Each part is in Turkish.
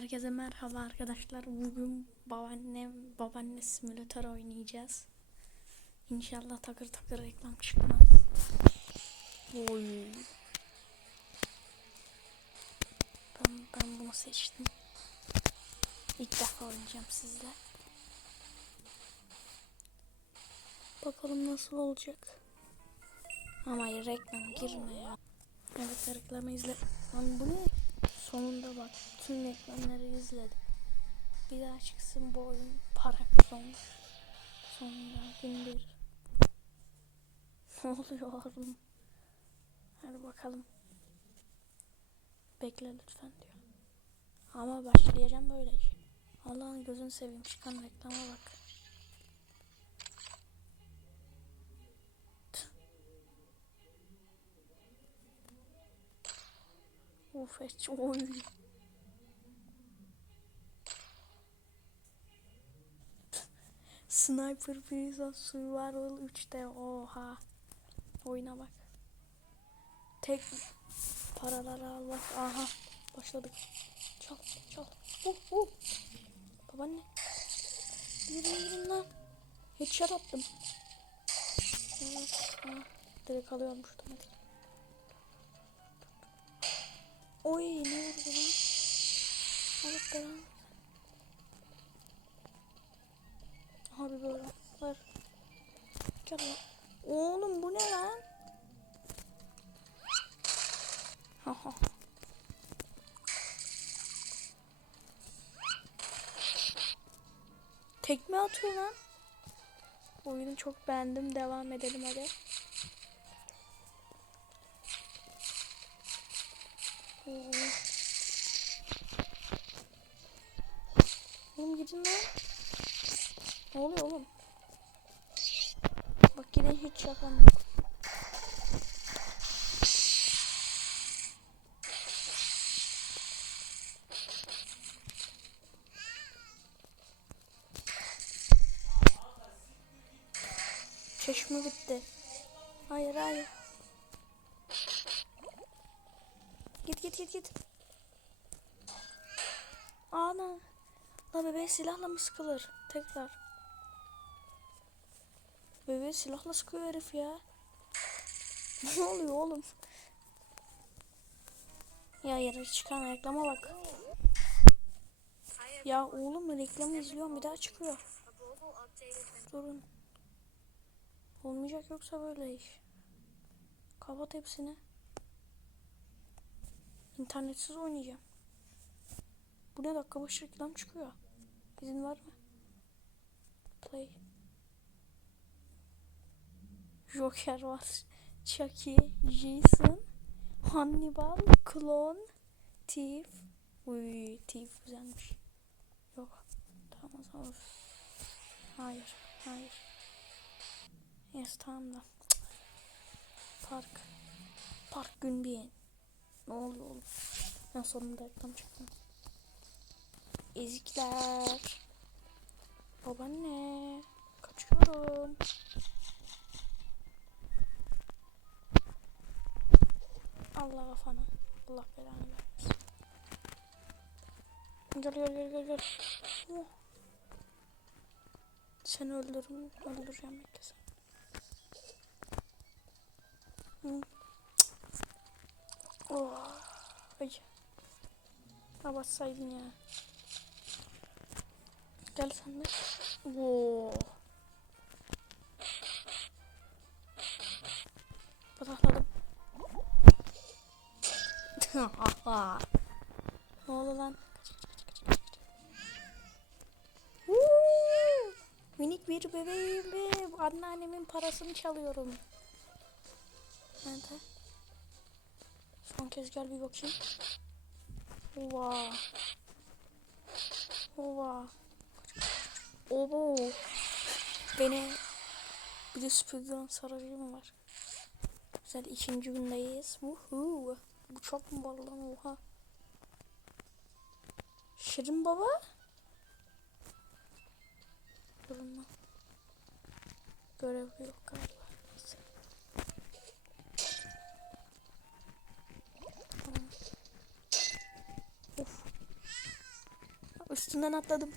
Herkese merhaba arkadaşlar. Bugün babaannem babaanne simülatör oynayacağız. İnşallah takır takır reklam çıkmaz. Oy. Ben, ben bunu seçtim. İlk defa oynayacağım sizle. Bakalım nasıl olacak. Ama reklam girme ya. Evet reklamı izle. Lan bu ne? Sonunda bak tüm reklamları izledim. Bir daha çıksın bu oyun para kazanır. Sonunda gün bir. Ne oluyor oğlum? Hadi bakalım. Bekle lütfen diyor. Ama başlayacağım böyle. Allah'ın gözünü seveyim çıkan reklama bak. Hiç oy. Sniper Prison Survival 3'te oha. Oyuna bak. Tek paraları al bak. Aha başladık. Çal çal. Uh uh. Babaanne. Yürü yürü lan. Headshot attım. Direkt alıyormuş otomatik. Oy ne vurdu lan? Allah belanı. Abi böyle var. Gel lan. Oğlum bu ne lan? Haha. Tekme atıyor lan. Oyunu çok beğendim. Devam edelim hadi. Oğlum gidin lan. Ne oluyor oğlum? Bak yine hiç şakam yok. Çeşme bitti. Hayır hayır. Silahla mı sıkılır? Tekrar. Bebeğe silahla sıkıyor herif ya. ne oluyor oğlum? Ya yere çıkan reklama bak. Ya oğlum reklamı izliyorum bir daha çıkıyor. Durun. Olmayacak yoksa böyle iş. Kapat hepsini. İnternetsiz oynayacağım. Bu ne dakika başı reklam çıkıyor. İzin var mı? Play. Joker var. Chucky, Jason, Hannibal, Clone, Thief. Uy, Thief güzelmiş. Yok. Tamam o zaman. Hayır, hayır. Yes tamam da. Park. Park Günbiyen. Ne oluyor oğlum? En sonunda reklam çıktı. Ezikler. Babaanne. Kaçıyorum. Allah kafana. Allah belanı vermesin. Gel gel gel gel gel. Oh. Seni öldürürüm. Öldüreceğim bekle sen. Hı. Oh. Ay. Ha bassaydın ya. Gel sen de. Oo. Patakladım. ne oldu lan? Minik bir bebeğim be. Anneannemin parasını çalıyorum. Nerede? Son kez gel bir bakayım. Oha. Oha. Obo. Beni bir de sarıcı mı var? Güzel ikinci gündeyiz. Bu çok mu var lan oha. Şirin baba. Durun lan. Görev yok galiba. Üstünden atladım.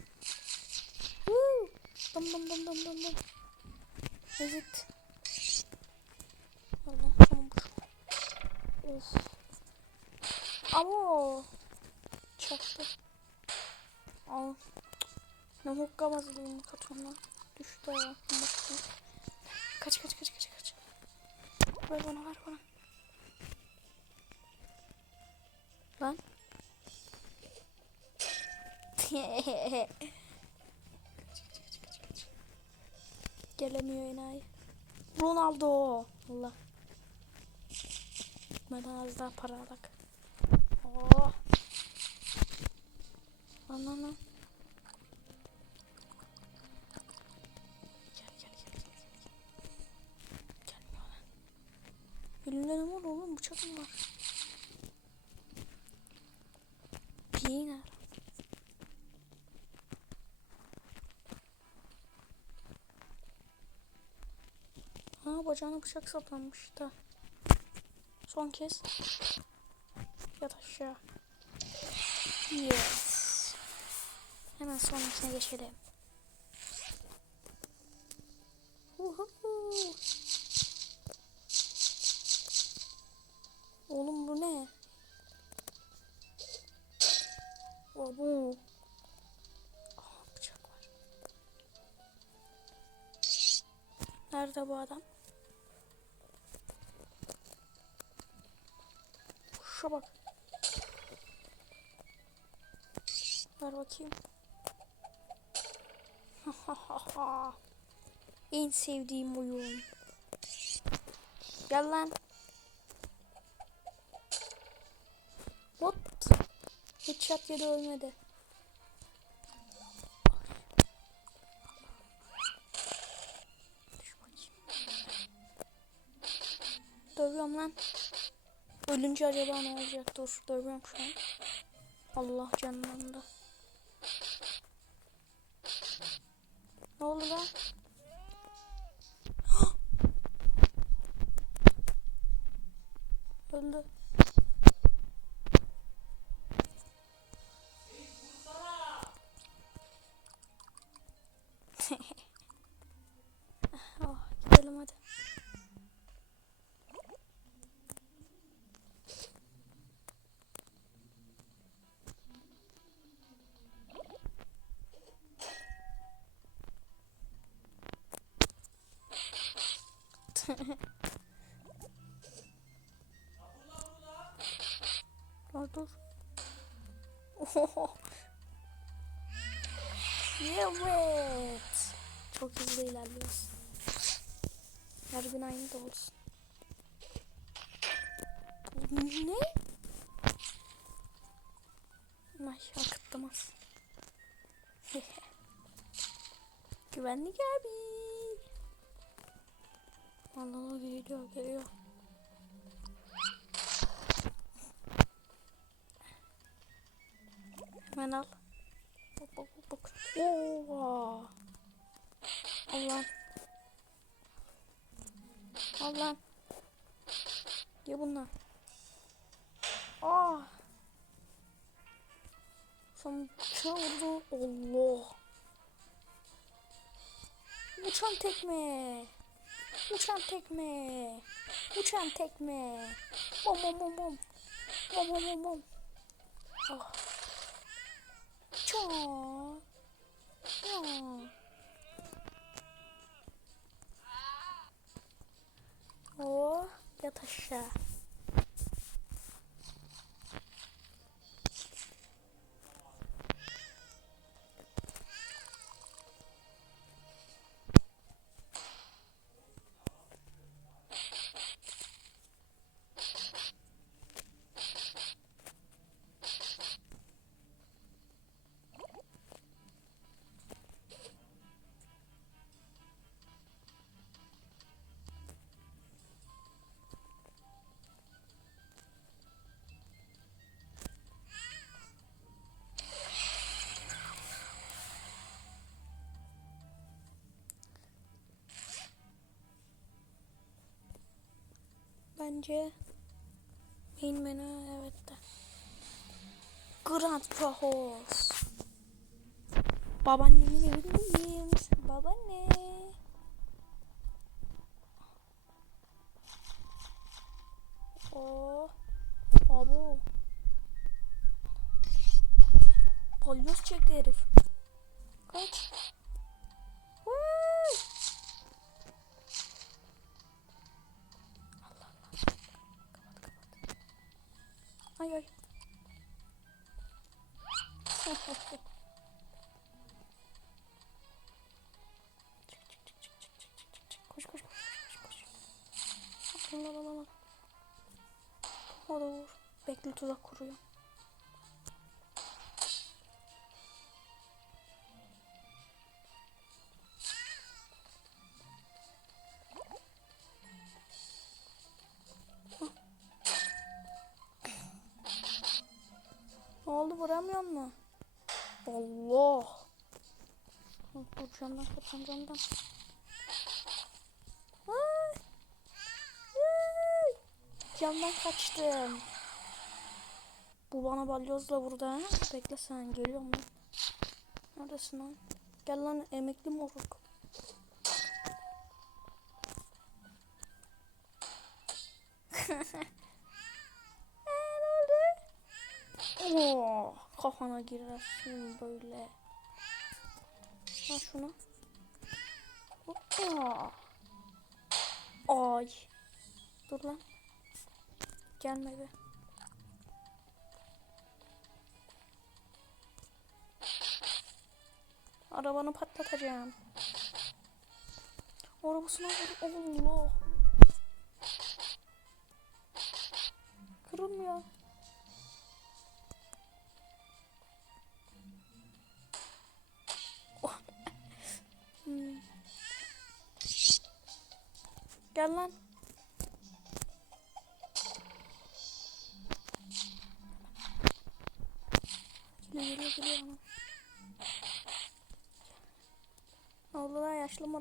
Dum dum dum dum dum dum. Evet. Allah bu. Of. Amo. Çaktı. Al. Ne hokkabazlıyım katonla. Düştü ya. Baktım. Kaç kaç kaç kaç kaç. Ver bana ver bana. Ronaldo. Allah. Gitmeden az daha para alak. Oh. Lan. Gel gel gel gel. gel. Gelmiyor lan. Elinde ne var oğlum? Bıçak mı var? Piyi Ha bacağına bıçak saplanmış da. Son kez. Yat aşağı. Yes. Hemen sonrakine geçelim. Uhuhu. Oğlum bu ne? O bu. Aa, bıçak var. Nerede bu adam? Şuna bak. Ver bakayım. en sevdiğim oyun. Gel lan. What? Headshot yedi ölmedi. Düş bakayım. Dövüyorum lan. Ölünce acaba ne olacak? Dur dövüyorum şu an. Allah canlandı. Ne oldu lan? Dur dur. Oho. Evet. Çok hızlı ilerliyoruz. Her gün aynı da olsun. Ne? Ay akıttamaz. Güvenlik abi. Allah geliyor geliyor. Hemen al. Bak bak bak bak. Oo. Allah. Al lan. Ye bunlar. Aa. Son vurdu. Allah. Uçan tekme. Uçan tekme. Uçan tekme. Bom bom bom bom. Bom bom bom bom. Ah. Çaa. Ya. Oh, yat aşağı. Bence main menü evet de. Grand Pahos. Babaannemin evindeyim. Babaanne. Oh. Abo. Balyoz çekti herif. Kaç. Lan lan. O da vur. Bekle tuzak kuruyor. Ne oldu vuramıyor mu? Allah. Hı, Dur camdan kaçacağım camdan. Ay. Ay. Camdan kaçtım. Bu bana balyozla vurdu ha. Bekle sen geliyorum lan. Neredesin lan? Gel lan emekli moruk. Oo, kafana girersin böyle. Al şunu. Aa. Ay. Dur lan. Gelme be. Arabanı patlatacağım. Arabasına vur. Allah. Kırılmıyor. Oh. Hmm. Gel lan.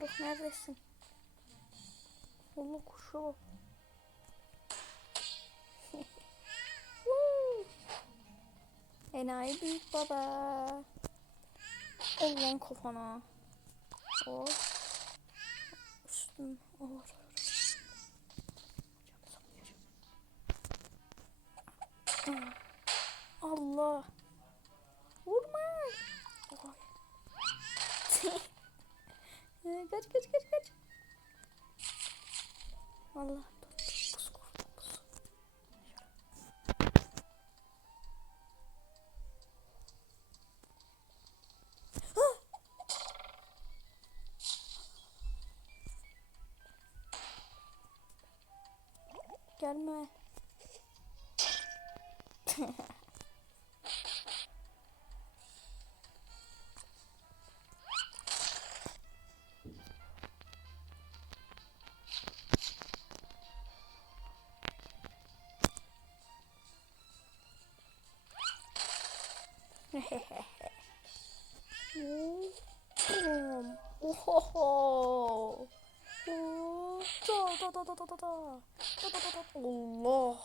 Moruk neredesin? Allah kuşa! Enayi büyük baba. Allah'ın kafana. Oh. Üstüm ağır. Allah. Kaç kaç kaç kaç. Allah da. Allah.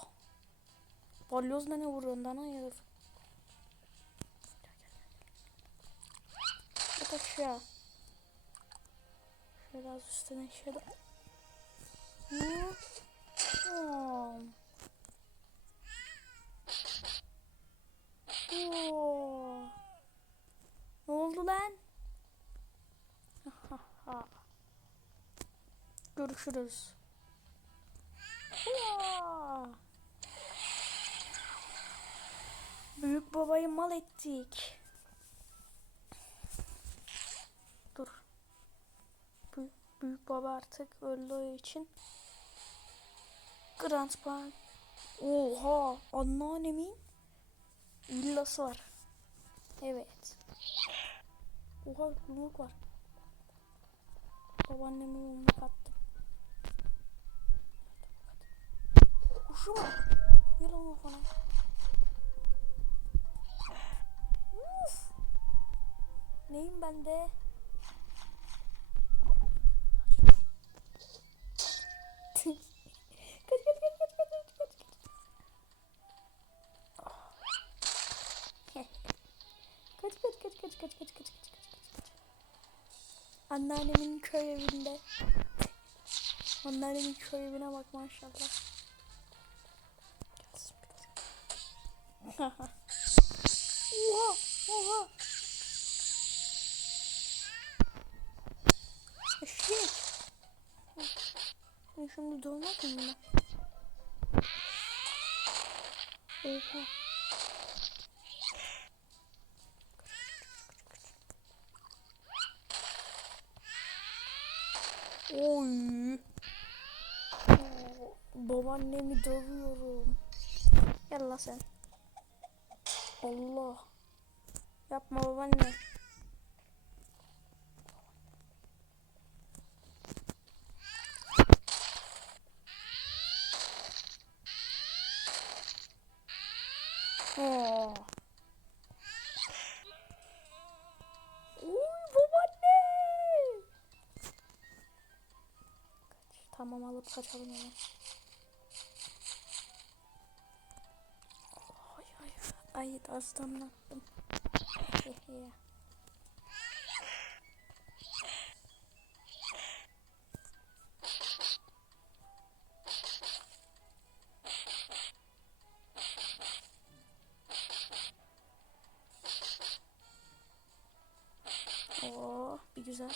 Balyoz ne vuruyorsun lan hayır. Yat aşağı. Şöyle az üstüne şöyle. Hı. Oo. Ne oldu lan? Görüşürüz. Hua! Büyük babayı mal ettik. Dur. Büyük, büyük baba artık öldüğü için. Grandpa. Oha! Anneannemin villası var. Evet. Oha yumruk var. Babaannemin yumruk attım. Kuşuma. Gel ona falan. Uf. Neyim ben Anneannemin köy evinde. Anneannemin köy evine bak maşallah. Gelsin bir Oy. Babaannemi dövüyorum. Gel la sen. Allah. Yapma babaanne. Oo. Kaçalım hemen. Ay ay ay aslanım attım. Hehe. Oo, bir güzel.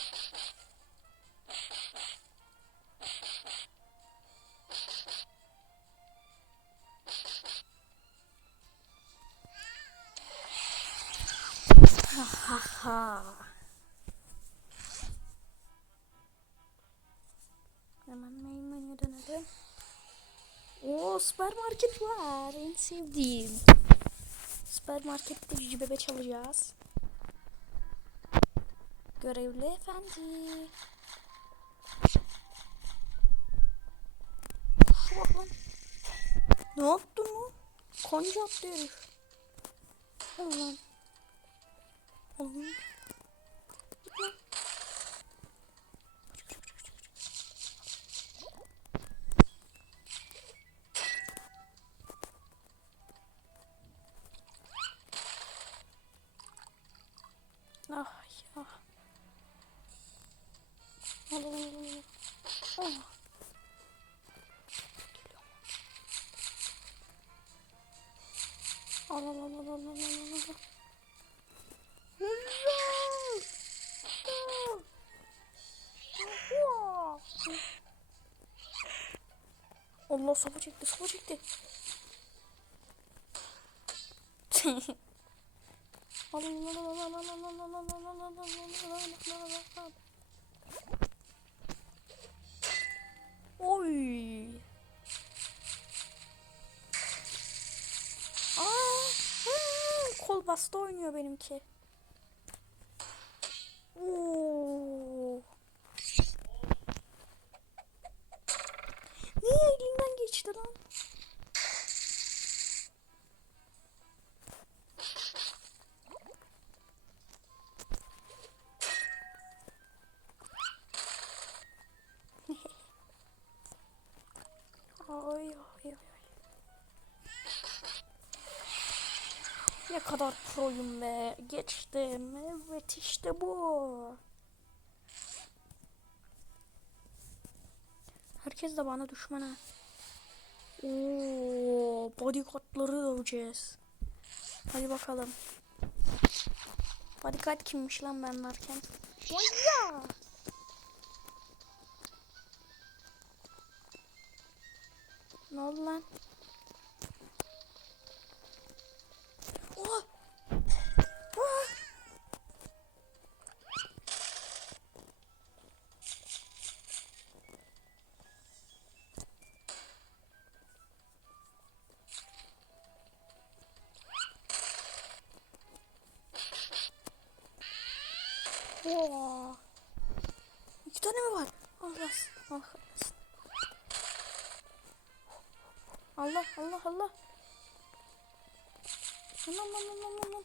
Ha. Hemen main menüye dönelim. Oo süpermarket var. En sevdiğim. Süpermarkette cici bebe çalacağız. Görevli efendi. Şu bak lan. Ne yaptın lan? Kanca attı herif. Al lan. Ah ya. Al. Oh. Al al al al al al al al. Allah sopa çekti, sopa çekti. Oy. Aa, kol bastı oynuyor benimki. Oo. Niye elinden geçti lan? Ay ay ay. Ne kadar proyum be. Geçtim. Evet işte bu. Herkes de bana düşman ha. Oo, bodyguardları döveceğiz. Hadi bakalım. Bodyguard kimmiş lan ben varken? Vay ya. Ne oldu lan? Allah Allah anam anam anam.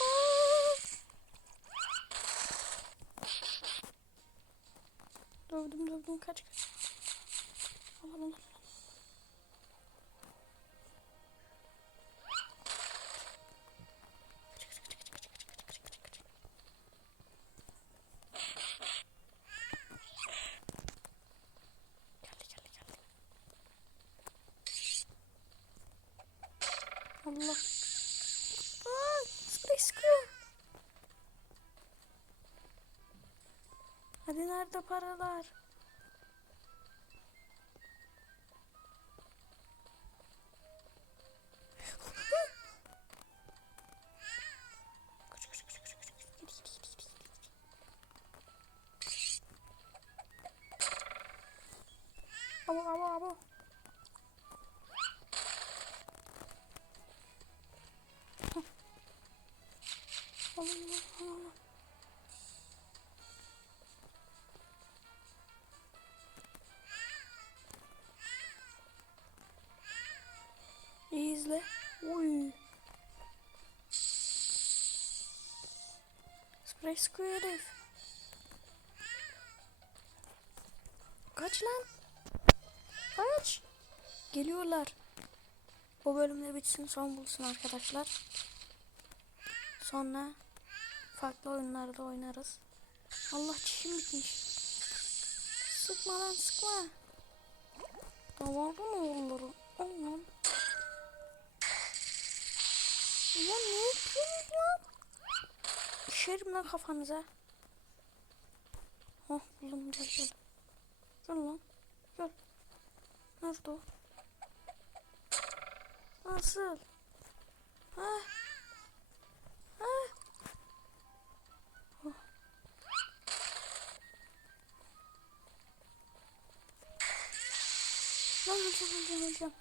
Aa! Dövdüm dövdüm kaç kaç. Allah. Aa, sprey sıkıyor. Hadi nerede paralar? Sıkıyor herif. Kaç lan. Kaç. Geliyorlar. Bu bölümde bitsin son bulsun arkadaşlar. Sonra farklı oyunlarda oynarız. Allah çişim bitmiş. Sıkma lan sıkma. Davarlı mı oğulları? Allah'ım. Ya ne yapıyorsunuz lan? İşerim lan kafanıza. Oh buldum gel gel. Gel lan. Gel. Nerede o? Nasıl? Ha? Ha? Oh. Lan öleceğim öleceğim öleceğim.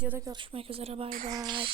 Videoda görüşmek üzere. Bay bay.